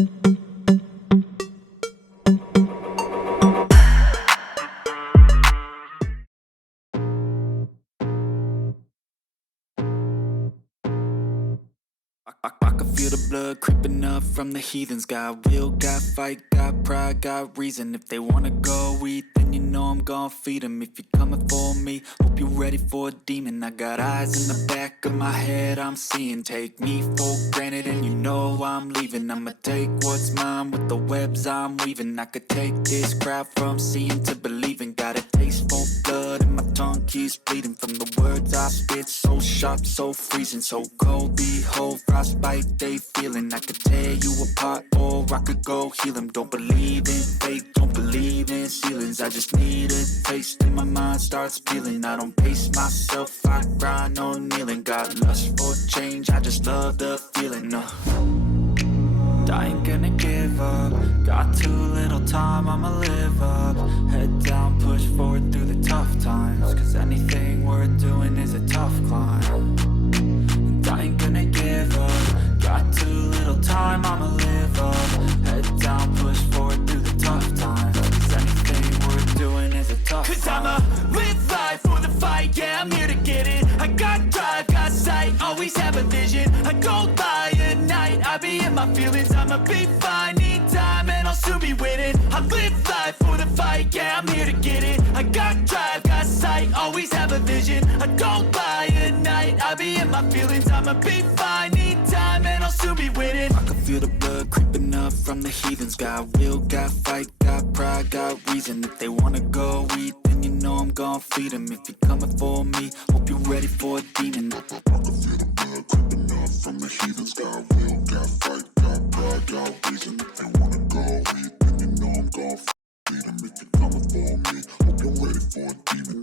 I can feel the blood creeping up from the heathens. Got will, got fight, got pride, got reason. If they wanna go eat, then you know I'm gon' feed them. If you're coming for me, hope you're ready for a demon. I got eyes in the back of my head, I'm seeing. Take me for granted and you know I'm leaving. I'ma take what's mine with the webs I'm weaving. I could take this crowd from seeing to believing. Got a taste for blood and my tongue keeps bleeding. From the words I spit, so sharp, so freezing. So cold, behold, frostbite, they feeling. I could tear you apart or I could go heal them. Don't believe in fate, don't believe in ceilings. I just need a taste and my mind starts peeling. I don't pace myself, I grind on kneeling. Got lust for change, I just love the feeling. I ain't gonna give up. Got too little time, I'ma live up. Head down, push forward through the tough times. Cause anything worth doing is a tough climb. And I ain't gonna give up. Got too little time, I'ma live up. Head down, push forward through the tough times. Cause anything worth doing is a tough climb. Cause I'ma live life for the fight, yeah, I'm here to get it. I got drive, got sight, always have a vision. I go by at night, I be in my feelings. I'ma be fine, need time and I'll soon be winning. I live life for the fight, yeah, I'm here to get it. I got drive, got sight, always have a vision. I go by at night, I be in my feelings. I'ma be fine, need time and I'll soon be winning. I can feel the blood creeping up from the heathens. Got will, got fight, got pride, got reason. If they wanna go eat, then you know I'm gon' feed them. If you're coming for me, hope you're ready for a demon. I can feel the blood creeping up from the heathens. Got will, got fight, got pride, got reason. If they wanna go eat, then you know I'm gon' feed them. If you're coming for me, hope you're ready for a demon.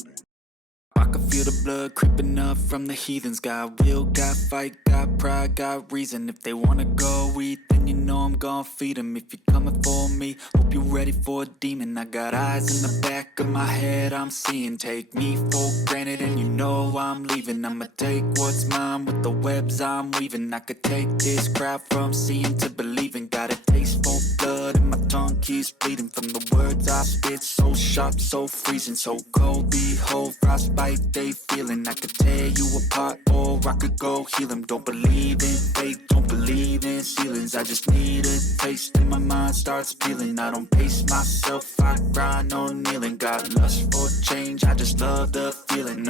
I can feel the blood creeping up from the heathens. Got will, got fight, got pride, got reason. If they wanna go eat, then you know I'm gon' feed them. If you're coming for me, hope you're ready for a demon. I got eyes in the back of my head, I'm seeing. Take me for granted and you know I'm leaving. I'ma take what's mine with the webs I'm weaving. I could take this crowd from seeing to believing. Got a taste for blood and my tongue keeps bleeding. From the words I spit, so sharp, so freezing. So cold, behold, frostbite, they feeling. I could tear you apart or I could go heal them. Don't believe in fate, don't believe in ceilings. I just need a taste and my mind starts peeling. I don't pace myself, I grind on kneeling. Got lust for change, I just love the feeling.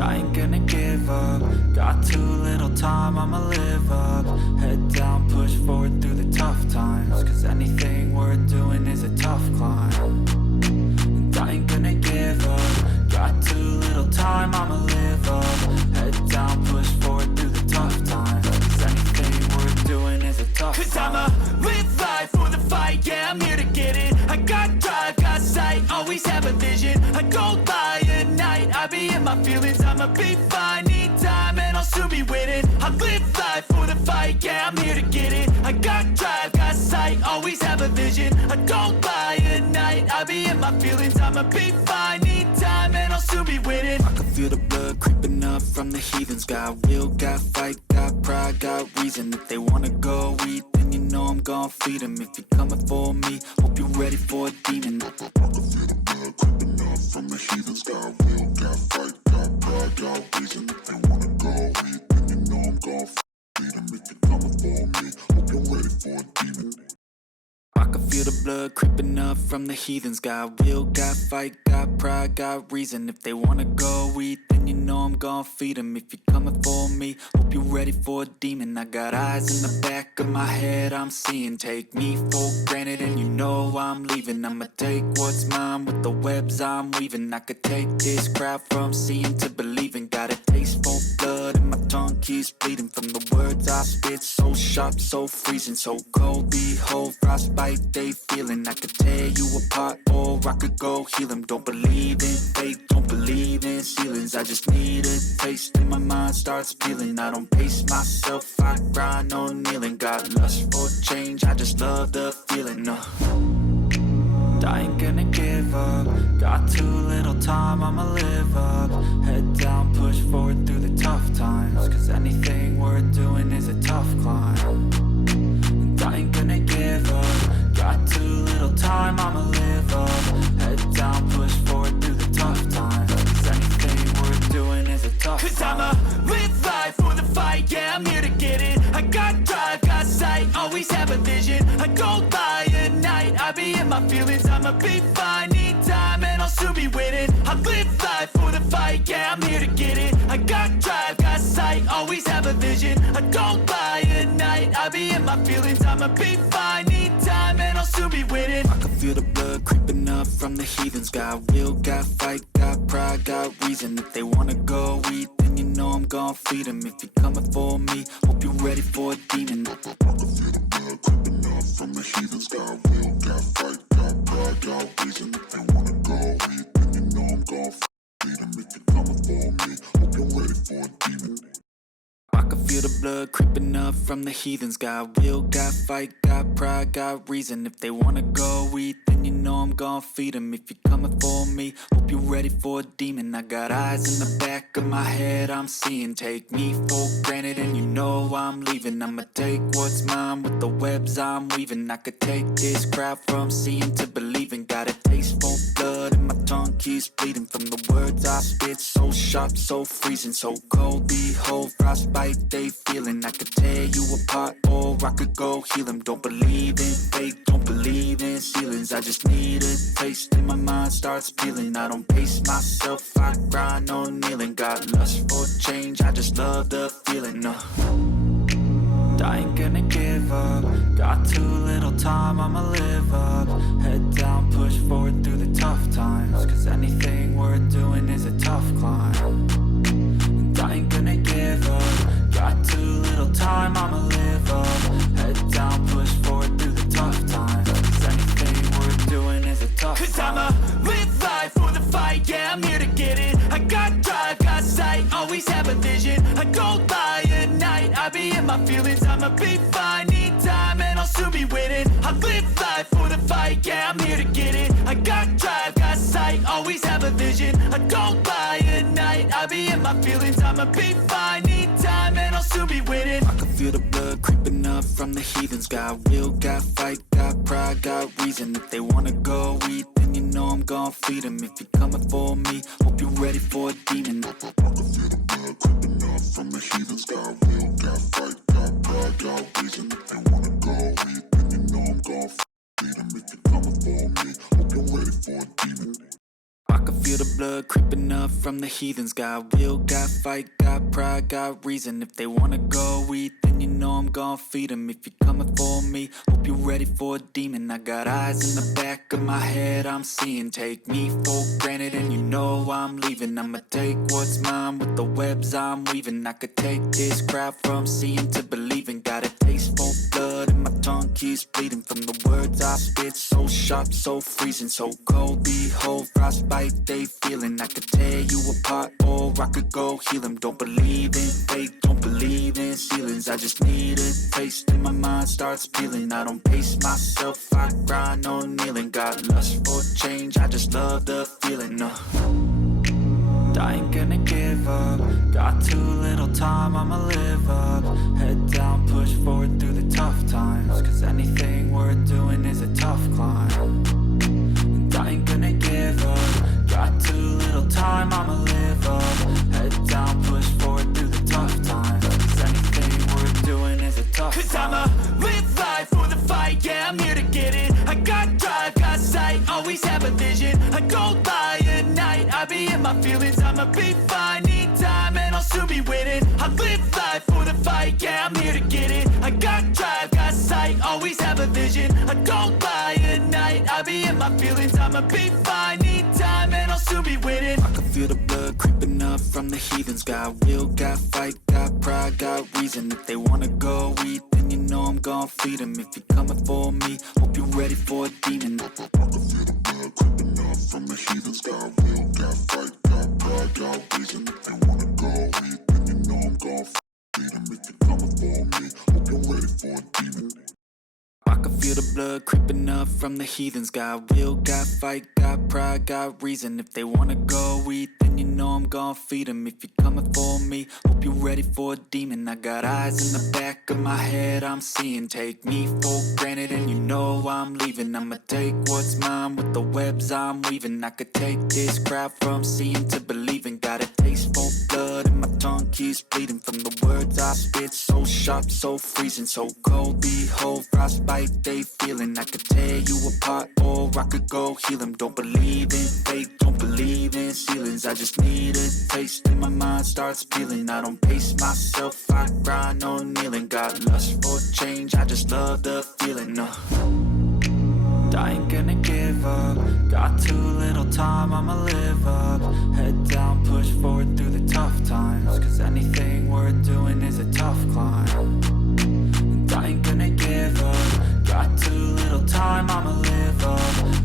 I ain't gonna give up. Got too little time, I'ma live up. Head down, push forward through the tough times. Cause anything worth doing is a tough climb. And I ain't gonna give up. Got too little time, I'ma live up. Head down, push forward through the tough times. Cause anything worth doing is a tough climb. Cause I'ma live life for the fight, yeah, I'm here to get it. I got drive, got sight, always have a vision. I go by at night, I be in my feelings. I'ma be fine, need time and I'll soon be winning. I live life for the fight, yeah, I'm here to get it. I got drive, got sight, always have a vision. I go by at night, I be in my feelings. I'ma be fine, need time and I'll soon be winning. I can feel the blood creeping up from the heathens. Got will, got fight, got pride, got reason. If they wanna go eat, then you know I'm gon' feed them. If you're coming for me, hope you're ready for a demon. I can feel the blood creeping up from the heathens. Got will, got fight, got pride, got reason. If they wanna go eat, then you know I'm gon' feed them. If you're coming for me, hope you're ready for a demon. I can feel the blood creeping up from the heathens. Got will, got fight, got pride, got reason. If they wanna go eat, then you know I'm gon' feed them. If you're coming for me, hope you're ready for a demon. I got eyes in the back of my head, I'm seeing. Take me for granted and you know I'm leaving. I'ma take what's mine with the webs I'm weaving. I could take this crowd from seeing to believing. Got a taste for blood and my tongue keeps bleeding. From the words I spit, so sharp, so freezing. So cold, behold, frostbite, they feeling. I could tear you apart or I could go heal them. Don't believe in fate, don't believe in ceilings. I just need a taste and my mind starts peeling. I don't pace myself, I grind on kneeling. Got lust for change, I just love the feeling. I ain't gonna give up. Got too little time, I'ma live up. Head down, push forward through the tough times. Cause anything worth doing is a tough climb. my feelings, I'ma be fine. Need time and I'll soon be winning. I live life for the fight, yeah, I'm here to get it. I got drive, got sight, always have a vision. I don't lie at night, I be in my feelings, I'ma be fine. Need time and I'll soon be winning. I can feel the blood creeping up from the heathens. Got will, got fight, got pride, got reason. If they wanna go eat, then you know I'm gon' feed them. If you're coming for me, hope you're ready for a demon. I can feel the blood creeping up from the heathens. Got will, got fight, got pride, got reason. If they wanna go eat, then you know I'm gon' feed them. If you're coming for me, hope you're ready for a demon. I can feel the blood creeping up from the heathens. Got will, got fight, got pride, got reason. If they wanna go eat, then you know I'm gon' feed them. If you're coming for me, hope you're ready for a demon. I got eyes in the back of my head, I'm seeing. Take me for granted and you know I'm leaving. I'ma take what's mine with the webs I'm weaving. I could take this crowd from seeing to believing. Got a taste for blood and my tongue keeps bleeding. From the words I spit, so sharp, so freezing. So cold, behold, frostbite they feeling. I could tear you apart or I could go heal them. Don't believe in fate, don't believe in ceilings. I just need a taste and my mind starts peeling. I don't pace myself, I grind on kneeling. Got lust for change, I just love the feeling. I ain't gonna give up. Got too little time, I'ma live up. Head down, push forward through the tough times. Cause anything worth doing is a tough climb. And I ain't gonna give up. Got too little time, I'ma live up. Head down, push forward through the tough times. Cause anything worth doing is a tough climb. Cause I'ma live life for the fight, yeah, I'm here to get it. I got drive, got sight, always have a vision. I don't lie at night, I be in my feelings, I'ma be fine. Need time and I'll soon be winning. I live life for the fight, yeah, I'm here to get it. I got drive, got sight, always have a vision. I don't lie at night, I be in my feelings, I'ma be fine. Need time and I'll soon be winning. I can feel the blood creeping up from the heathens. Got will, got fight, got pride, got reason. If they wanna go eat, then you know I'm gon' feed them. If you're coming for me, hope you're ready for a demon. I can feel the blood creeping up from the heathens. Got will, got fight, got pride, got reason. If they wanna go eat, then you know I'm gon' feed them. If you're coming for me, hope you're ready for a demon. I can feel the blood creeping up from the heathens. Got will, got fight, got pride, got reason. If they wanna go eat, then you know I'm gon' feed them. If you're coming for me, hope you're ready for a demon. I got eyes in the back of my head, I'm seeing. Take me for granted and you know I'm leaving. I'ma take what's mine with the webs I'm weaving. I could take this crowd from seeing to believing. Got a taste for blood and my tongue keeps bleeding. From the words I spit, so sharp, so freezing. So cold, behold, frostbite they feeling. I could tear you apart or I could go heal them. Don't believe in fate, don't believe in ceilings. I just need a taste and my mind starts peeling. I don't pace myself, I grind on kneeling. Got lust for change, I just love the feeling. I ain't gonna give up. Got too little time, I'ma live up. Head down, push forward through the tough times. Cause anything worth doing is a tough climb. And I ain't gonna give up. Got too little time, I'ma live up. Head down, push forward through the tough times. Cause anything worth doing is a tough climb. Cause I'ma live life for the fight, yeah, I'm here to get it. I got drive, got sight, always have a vision. I don't lie at night, I be in my feelings, I'ma be fine. Need time and I'll soon be winning. I live life for the fight, yeah, I'm here to get it. I got drive, got sight, always have a vision. I don't lie at night, I be in my feelings, I'ma be fine. Need time and I'll soon be winning. I can feel the blood creeping up from the heathens. Got will, got fight, got pride, got reason. If they wanna go eat, then you know I'm gon' feed them. If you're coming for me, hope you're ready for a demon. I can feel the blood creeping up from the heathens. Got will, got fight, got pride, got reason. If they wanna go eat, then you know I'm gon' feed them. If you're coming for me, hope you're ready for a demon. I can feel the blood creeping up from the heathens. Got will, got fight, got pride, got reason. If they wanna go eat, then you know I'm gon' feed them. If you're coming for me, hope you're ready for a demon. I got eyes in the back of my head, I'm seeing. Take me for granted and you know I'm leaving. I'ma take what's mine with the webs I'm weaving. I could take this crowd from seeing to believing. Got a taste for blood and my tongue keeps bleeding from the words I spit. So sharp, so freezing, so cold. Behold, frostbite they feeling. I could tear you apart or I could go heal them. Don't believe in fate, don't believe in ceilings. I just need a taste and my mind starts peeling. I don't pace myself, I grind on kneeling. Got lust for change, I just love the feeling. I ain't gonna give up. Got too little time, I'ma live up. Head down, push forward through the tough times. Cause anything worth doing is a tough climb. And I ain't gonna give up. Got too little time, I'ma live up.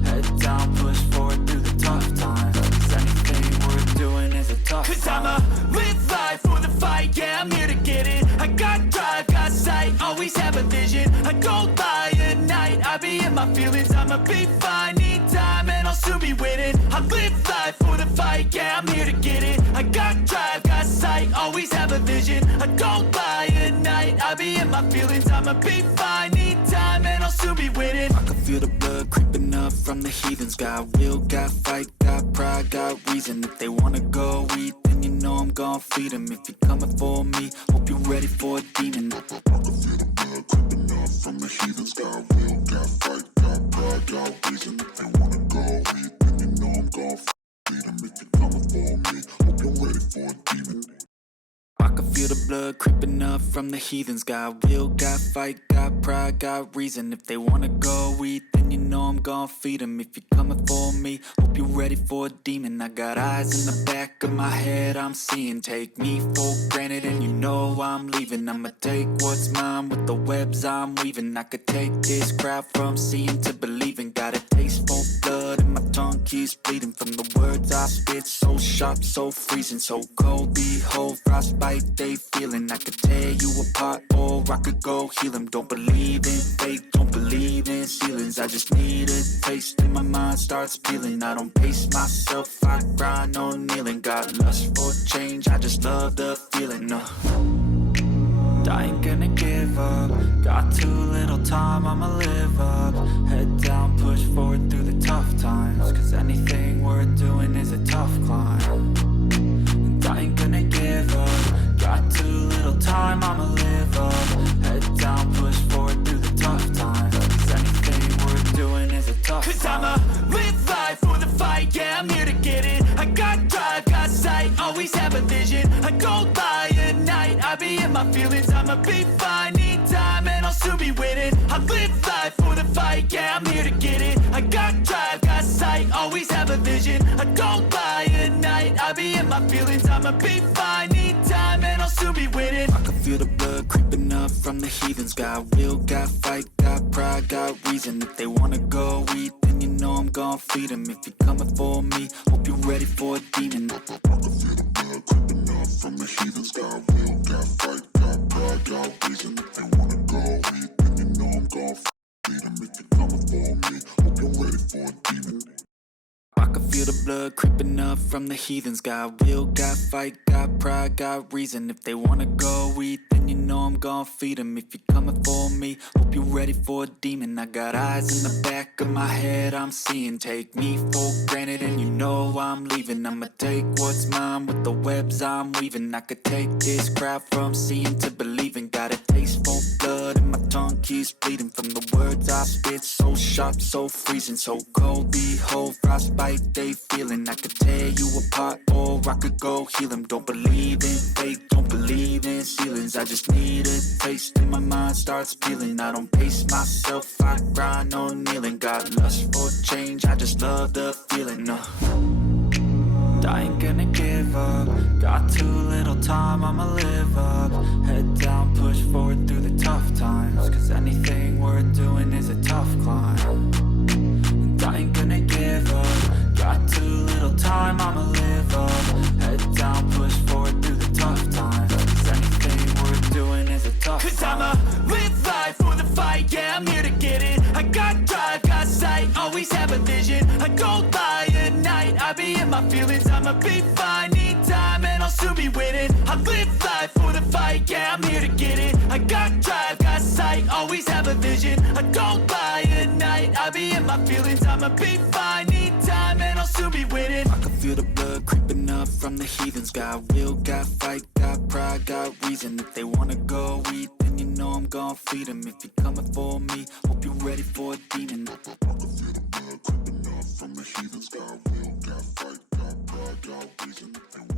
Head down, push forward through the tough times. Cause anything worth doing is a tough climb. Cause I'ma live life for the fight, yeah, I'm here to get it. I got drive, got sight, always have a vision. I go by at night, I be in my feelings. I'ma be fine, need time, and I'll soon be winning. I live life for the fight, yeah, I'm here to get it. I got drive, got sight, always have a vision. I go by at night, I be in my feelings. I'ma be fine, need time, and I'll soon be winning. I can feel the blood creeping up from the heathens. Got will, got fight, got pride, got reason. If they wanna go eat, then you know I'm gon' feed them. If you're coming for me, hope you're ready for a demon. I can feel the blood creeping up from the heathens. Got will, got fight, got pride, got reason. If they wanna go eat, then you know I'm gon' feed them. If you're coming for me, hope you're ready for a demon. I can feel the blood creeping up from the heathens. Got will, got fight, got pride, got reason. If they wanna go eat, then you know I'm gon' feed them. If you're coming for me, hope you're ready for a demon. I got eyes in the back of my head, I'm seeing. Take me for granted and you know I'm leaving. I'ma take what's mine with the webs I'm weaving. I could take this crowd from seeing to believing. Got a taste for blood and my tongue keeps bleeding from the words I spit. So sharp, so freezing, so cold. Behold, frostbite they feeling. I could tear you apart or I could go heal them. Don't believe in fate, don't believe in ceilings. I just need a taste and my mind starts peeling. I don't pace myself, I grind on kneeling. Got lust for change, I just love the feeling. I ain't gonna give up. Got too little time, I'ma live up. Head down, push forward through the tough times. Cause anything worth doing is a tough climb. And I ain't gonna give up. Got too little time, I'ma live up. Head down, push forward through the tough times. Cause anything worth doing is a tough climb. Cause I'ma live life for the fight, yeah, I'm here to get it. I got drive, got sight, always have a vision. I go by at night, I be in my feelings. I'ma be fine, need time, and I'll soon be winning. I live life for the fight, yeah, I'm here to get it. I got drive, got sight, always have a vision. I go by at night, I be in my feelings. I'ma be fine, need time, and I'll soon be winning. I can feel the blood creeping up from the heathens. Got will, got fight, got pride, got reason. If they wanna go eat, then you know I'm gon' feed them. If you're coming for me, hope you're ready for a demon. I can feel the blood creeping up from the heathens. Got will, got fight, got pride, got reason. If they wanna go eat, then you know I'm gon' feed them. If you're coming for me, hope you're ready for a demon. I can feel the blood creeping up from the heathens. Got will, got fight, got pride, got reason. If they wanna go eat, then you know I'm gon' feed them. If you're coming for me, hope you're ready for a demon. I got eyes in the back of my head, I'm seeing. Take me for granted and you know I'm leaving. I'ma take what's mine with the webs I'm weaving. I could take this crowd from seeing to believing. Got a taste for blood and my tongue keeps bleeding from the words I spit. So sharp, so freezing, so cold. Behold, frostbite they feeling. I could tear you apart or I could go heal them. Don't believe in fate, don't believe in ceilings. I just need a taste and my mind starts peeling. I don't pace myself, I grind on kneeling. Got lust for change, I just love the feeling. I ain't gonna give up. Got too little time, I'ma live up. Head down, push forward through the tough times. Cause anything worth doing is a tough climb. And I ain't gonna give up. Got too little time, I'ma live up. Head down, push forward through the tough times. Cause anything worth doing is a tough climb. Cause I'ma live life for the fight, yeah, I'm here to get it. I got drive, got sight, always have a vision. I go by at night, I be in my feelings. I'ma be fine, need time, and I'll soon be winning. I live life for the fight, yeah, I'm here to get it. I got drive, got sight, always have a vision. I go by at night, I be in my feelings. I'ma be fine, need time, and I'll soon be winning. I can feel the blood creeping creeping up from the heathens. Got will, got fight, got pride, got reason. If they wanna go eat, then you know I'm gon' feed 'em. If you're coming for me, hope you're ready for a demon. I can feel the blood creeping up from the heathens. Got will, got fight, got pride, got reason. If they